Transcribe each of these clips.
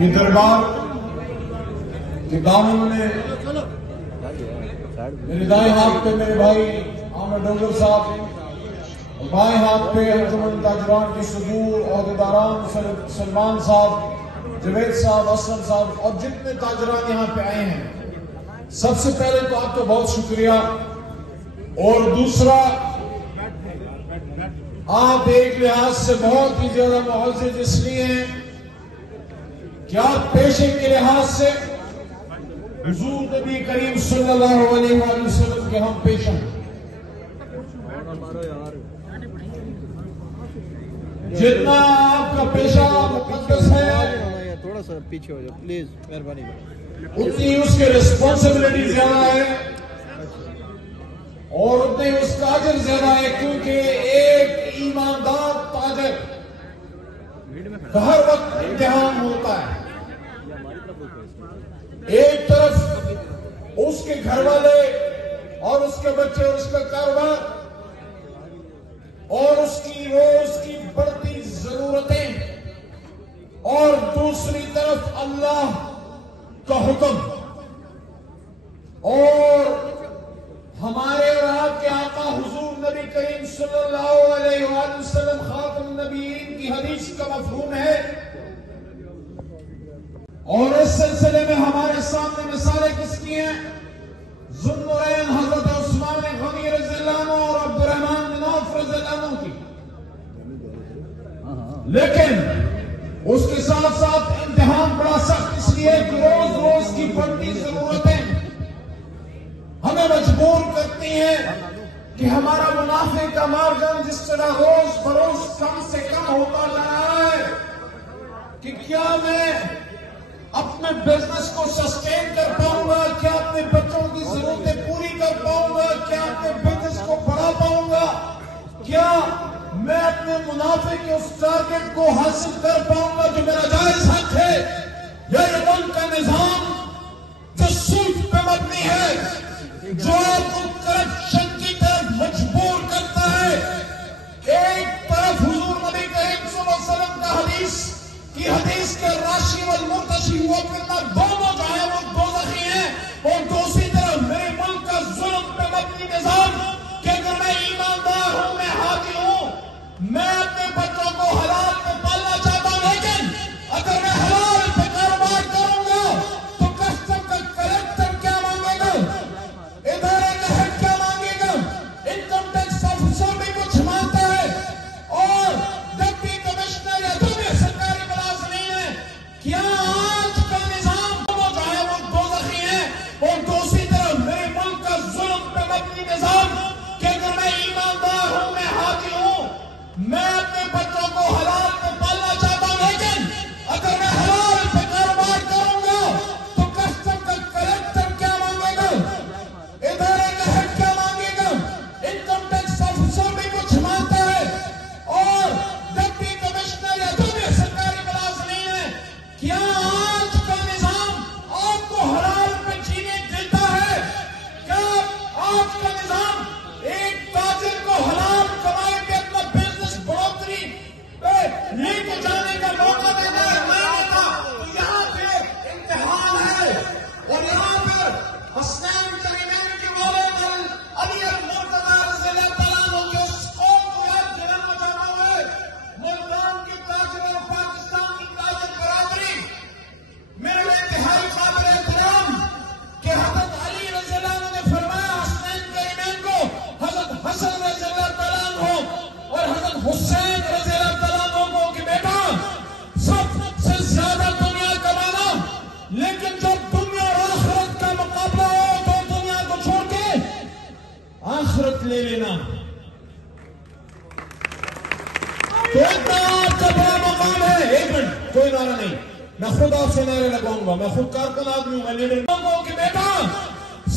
ये दरबार के दामन में मेरे दाएं हाथ पे मेरे भाई आमिर डोगर साहब और बाएं हाथ पे अंजुमन ताजरान की सदूर अहदेदारान सलमान साहब, जवेद साहब, असलम साहब और जितने ताजरान यहाँ पे आए हैं, सबसे पहले तो आपका बहुत शुक्रिया। और दूसरा, आप एक लिहाज से बहुत ही ज्यादा मुअज़्ज़ज़ इसलिए हैं कि आप पेशे के लिहाज से हुजूर नबी करीम सल्लल्लाहु अलैहि वसल्लम के हम पेशा हैं। जितना आपका पेशा मुक़द्दस है, थोड़ा सा पीछे हो जाओ प्लीज, मेहरबानी करो, उतनी उसकी रिस्पॉन्सिबिलिटी ज्यादा है और उतने उसका अजर ज्यादा है, क्योंकि एक ईमानदार ताजर का हर वक्त इम्तिहान होता है। एक तरफ उसके घर वाले और उसके बच्चे और उसका कारोबार और उसकी रोज की बढ़ती जरूरतें, और दूसरी तरफ अल्लाह का हुक्म और हमारे और आपके आका हुजूर नबी करीम सल्लल्लाहु अलैहि वसल्लम खातमुन नबीयीन की हदीस का मफहूम है। और इस सिलसिले में हमारे सामने मिसालें किसकी हैं? ज़ुन्नुरैन हजरत उस्मान गनी रज़ियल्लाहु अन्हु और अब्दुर्रहमान बिन औफ रज़ियल्लाहु अन्हु की। लेकिन उसके साथ साथ इम्तिहान बड़ा सख्त इसलिए कि रोज रोज की बढ़ती जरूरतें हमें मजबूर करती हैं कि हमारा मुनाफे का मार्जिन जिस तरह रोज बरोज कम से कम होता जा रहा है कि क्या मैं अपने बिजनेस को सस्टेन कर पाऊंगा, क्या अपने बच्चों की जरूरतें पूरी कर पाऊंगा, क्या अपने बिजनेस को बढ़ा पाऊंगा, क्या मैं अपने मुनाफे के उस टारगेट को हासिल कर पाऊंगा जो मेरा जायज हक है। यह मुल्क का निजाम जो सूद पे मबनी है, जो आपको करप्शन की तरफ मजबूर करता है। एक तरफ हुजूर नबी करीम सल्लल्लाहु अलैहि वसल्लम का हदीस के राशि वल मुर्तशी हुआ फितना दोनों जो है वो दोज़खी हैं, और दूसरी तरफ मेरे मुल्क का जुल्म पे मबनी निजाम कि अगर मैं ईमानदार हूं, मैं हादी हूं, मैं अपने बच्चों को हलाल पे पालना चाहता हूं, लेकिन अगर मैं हलाल पे कारोबार करूंगा तो कस्टम का कलेक्टर क्या मांगेगा, इदारे का हेड क्या मांगेगा, इनकम टैक्स ऑफिसर भी कुछ मांगता है, और डिप्टी कमिश्नर या दूसरे सरकारी मुलाजिमीन है। क्या आज का निजाम जो है वो दोज़खी है, और दूसरी तरफ मेरे मुल्क का जुल्म पे मबनी निजाम कि अगर मैं ईमानदार हूं, मैं हादी हूं, मैं अपने बच्चों को हलाल पे पालना चाहता हूं, लेकिन अगर मैं हलाल पे कारोबार करूंगा तो कस्टम का कलेक्टर क्या मांगेगा, इदारे का हेड क्या मांगेगा, इनकम टैक्स ऑफिसर भी कुछ मांगता है, और डिप्टी कमिश्नर या दूसरे सरकारी मुलाजिमीन है। क्या आज का निजाम आपको हलाल पे जीने देता है? क्या आज का निजाम एक ताजिर को हलाल कमाई पे अपना बिजनेस बढ़ोतरी पे लेके जाने का मौका देता है? नहीं देता। तो यहाँ पे इम्तिहान है, और यहाँ पर हसनैन करीमैन के वालिद अली मुर्तज़ा रज़ियल्लाहु तआला अन्हु के उस कौम को याद दिलाना चाहता हूं। मुल्तान की ताजिर और पाकिस्तान की ताजिर बराबरी मेरे लिए इंतहाई काबिल एहतराम कि हजरत अली रज़ियल्लाहु अन्हु ने फरमाया हसनैन करीमैन को, हजरत हसन रज़ियल्लाहु तआला अन्हु और हजरत हुसैन रज़ियल्लाहु तआला अन्हु को कि बेटा सबसे ज्यादा दुनिया कमाना, लेकिन जब दुनिया और आखिरत का मुकाबला हो तो दुनिया को छोड़ के आखिरत ले लेना। तो इतना आपका बड़ा मकाम है। एक मिनट, कोई नारा नहीं, मैं खुद आपसे नारे लगाऊंगा, मैं खुद कारकुन आदमी हूं, मैं लीडर कि बेटा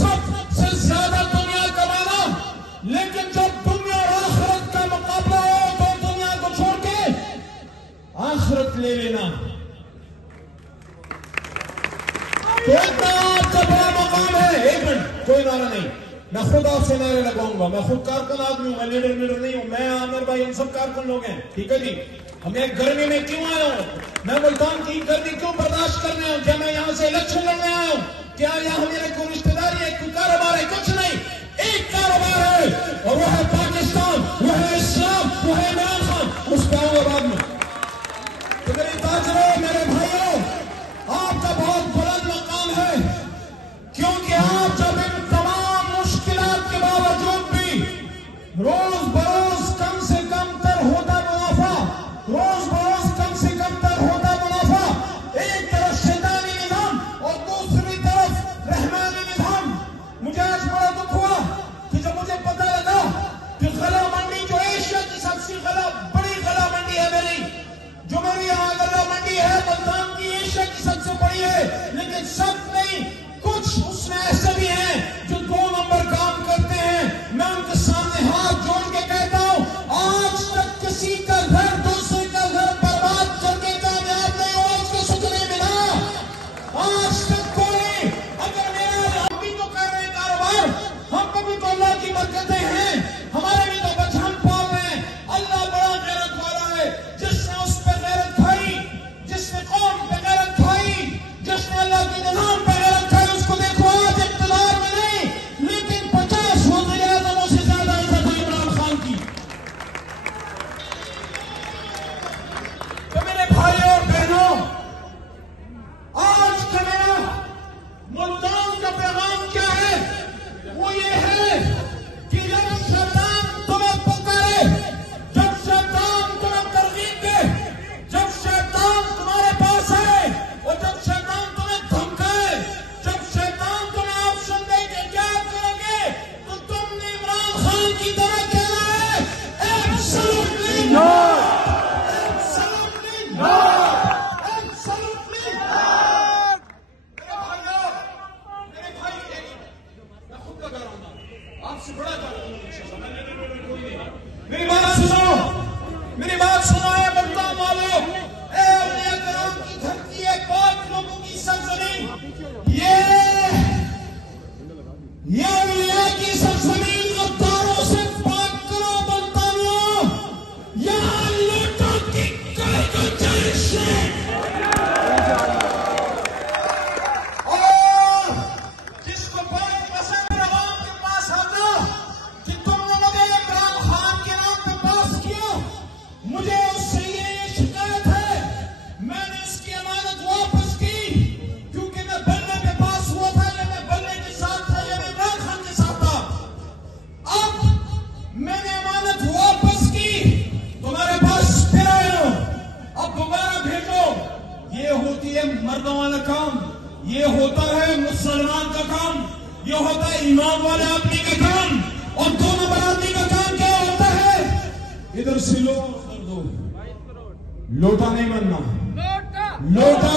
सबसे ज्यादा दुनिया कमाना, लेकिन जब दुनिया और आखिरत का मुकाबला हो तो दुनिया को छोड़ के आखिरत ले लेना। तो इतना आपका बड़ा मकाम है। एक मिनट, कोई नारा नहीं, मैं खुद आपसे नारे लगाऊंगा, मैं खुद कारकुन आदमी हूं, मैं लीडर नहीं हूं, मैं आमिर भाई, हम सब कारकुन लोग हैं, ठीक है जी। हम एक गर्मी में क्यों आए हो, मैं मुल्तान की गर्मी क्यों बर्दाश्त इलेक्शन लड़ने आया हूं। क्या यहाँ मेरे को रिश्तेदारी है, कोई कारोबार है? कुछ नहीं, एक कारोबार है और वह है पाकिस्तान, वह है इस्लाम, वह है इमरान खान। उस पर आऊंगा बाद में। तो मेरी ताजरों, मेरे भाइयों, आपका बहुत बुलंद मकाम है, क्योंकि आप जब इन तमाम मुश्किलात के बावजूद भी रोज बरोज कम से कम तर होता मुनाफा, रोज बरोज कम से कम तर होता मुनाफा, एक तरफ शैतानी निजाम और दूसरी तरफ रहमानी निजाम। मुझे आज बड़ा दुख हुआ कि जब मुझे पता लगा कि गला मंडी जो एशिया की सबसे बड़ी गला मंडी है मेरी, जो मेरी यहाँ गला मंडी है मुल्तान की, एशिया की सबसे बड़ी है, लेकिन सब नहीं, कुछ उसमें ऐसे भी हैं जो 2 नंबर काम करते हैं। मैं उनके सामने हाथ जोड़ के कहता हूं, आज तक किसी का घर दूसरे का घर बर्बाद करके कामयाब नहीं हुआ, उसको सुख नहीं मिला आज तक कोई। अगर मेरा हम भी तो कर रहे हैं कारोबार, हम पर भी तो अल्लाह की बरकतें हैं, हमारे भी तो बच्चे हम पाल रहे हैं। अल्लाह बड़ा गैरत वाला है, जिसने उस पर गैरत खाई, जिसने कौम पे गैरत खाई, जिसने अल्लाह के निजाम पे गैरत खाई, उसको देखो आज इख्तियार में नहीं, लेकिन 50 वज़ीर-ए-आज़मों से ज्यादा इज्जत है इमरान खान की। तो मेरे भाइयों और बहनों, आज का मेरा मुल्तान का पैगाम क्या है? वो ये है कि जब शैतान तुम्हें पुकारे, जब शैतान तुम्हें तरगीब दे, जब शैतान तुम्हारे पास आए और जब शैतान तुम्हें धमकाए, जब शैतान तुम्हें ऑप्शन दे कि क्या करोगे, तो तुमने इमरान खान की तरह कहना है, absolutely not, absolutely not, absolutely not. मेरे भाई, मैं खुद का कर रहा हूं, आपसे बड़ा कर रहा हूं, मेरी बात सुनो, मेरी बात सुनो है मुल्तान वालों, ए औलिया कराम की धरती है, पाक लोगों की सरजमीन, ये औलिया की सरजमीन गद्दारों से पाक करो मुल्तानियों, यहाँ लूटों की कोई गुंजाइश नहीं। और जिसको बहुत पसंद है आवाम के पास आता कि तुमने मुझे इमरान खान के नाम पे पास किया, मुझे उससे ये शिकायत है, मैंने उसकी अमानत वापस की, क्योंकि मैं बनने पे पास हुआ था, या मैं बनने के साथ था, या मैं इमरान खान के साथ था। अब मैंने अमानत वापस की, तुम्हारे पास फिर आया हूं, अब दोबारा भेजो। ये होती है मर्दों वाला काम, ये होता है मुसलमान का काम, ये होता है ईमान वाले आदमी का काम। और 2 नंबर आदमी का काम क्या होता है? इधर से लो, उधर दो, लोटा नहीं बनना, लोटा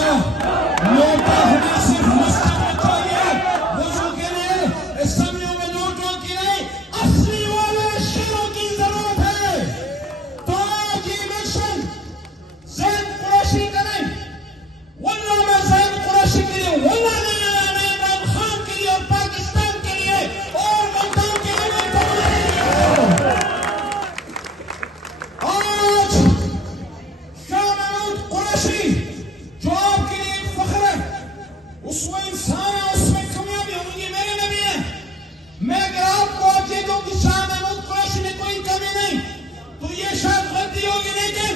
लोटा हमें सिर्फ मस्जिद में चाहिए, वजू के लिए, असेंबलियों में लोटों की नहीं, असली वाले शेरों की जरूरत है। तो आज ये मिशन ज़ैद कुरैशी करें, वल्लाह मैं ज़ैद कुरैशी के लिए वल्लाह नहीं आया, मैं इमरान खान के लिए और पाकिस्तान के लिए और मुल्तान के लिए मैं तैयार हूं। आज शाह महमूद कुरैशी जो आपके लिए एक फख्र है, उसमें इंसान है, उसमें कमियां भी होंगी, मेरे में भी है। मैं अगर आपको आज ये दूं कि शाह महमूद कुरैशी में कोई कमी नहीं, तो ये शायद गलती होगी, लेकिन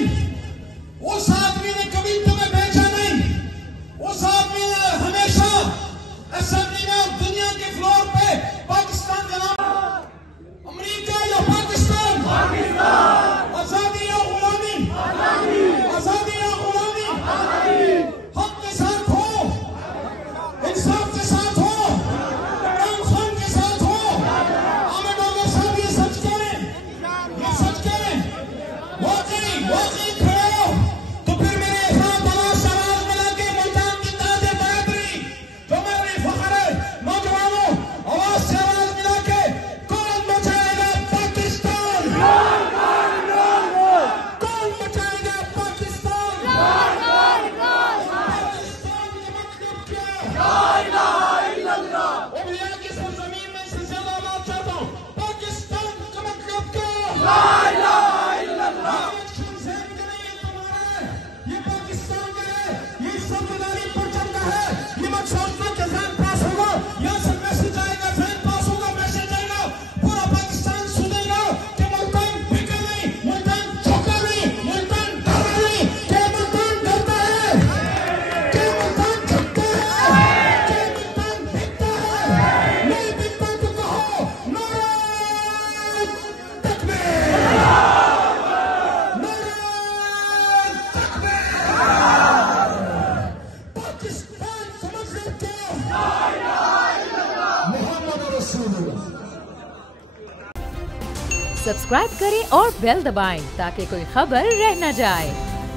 उस आदमी ने कभी तुम्हें बेचा नहीं, उस आदमी ने हमेशा असेंबली में और दुनिया के फ्लोर पे पाकिस्तान का नाम, अमेरिका या पाकिस्तान, आजादी या गुलामी, आजादी या गुलामी, हक के साथ हो, इंसाफ के साथ हो, इमरान खान के साथ हो। आमिर डोगर साहब ये सच करें, ये सच करें, वाकई वाकई खड़े हो, तो फिर मेरे साथ आवाज मिला के मुल्तान की ताज़े बराबरी जो मेरी फख्र है, नौजवानों आवाज से आवाज मिला के कौन बचाएगा पाकिस्तान, कौन बचाएगा पाकिस्तान, पाकिस्तान का मतलब क्या है? औलिया की सरजमीन में से ज्यादा बात चाहता हूं, पाकिस्तान का मतलब क्या है? इलेक्शन ज़ैद का नहीं है, तुम्हारा है, ये पाकिस्तान का है, ये संविधानिक परचम का है, ये मकसद सब्सक्राइब करें और बेल दबाएं ताकि कोई खबर रह न जाए।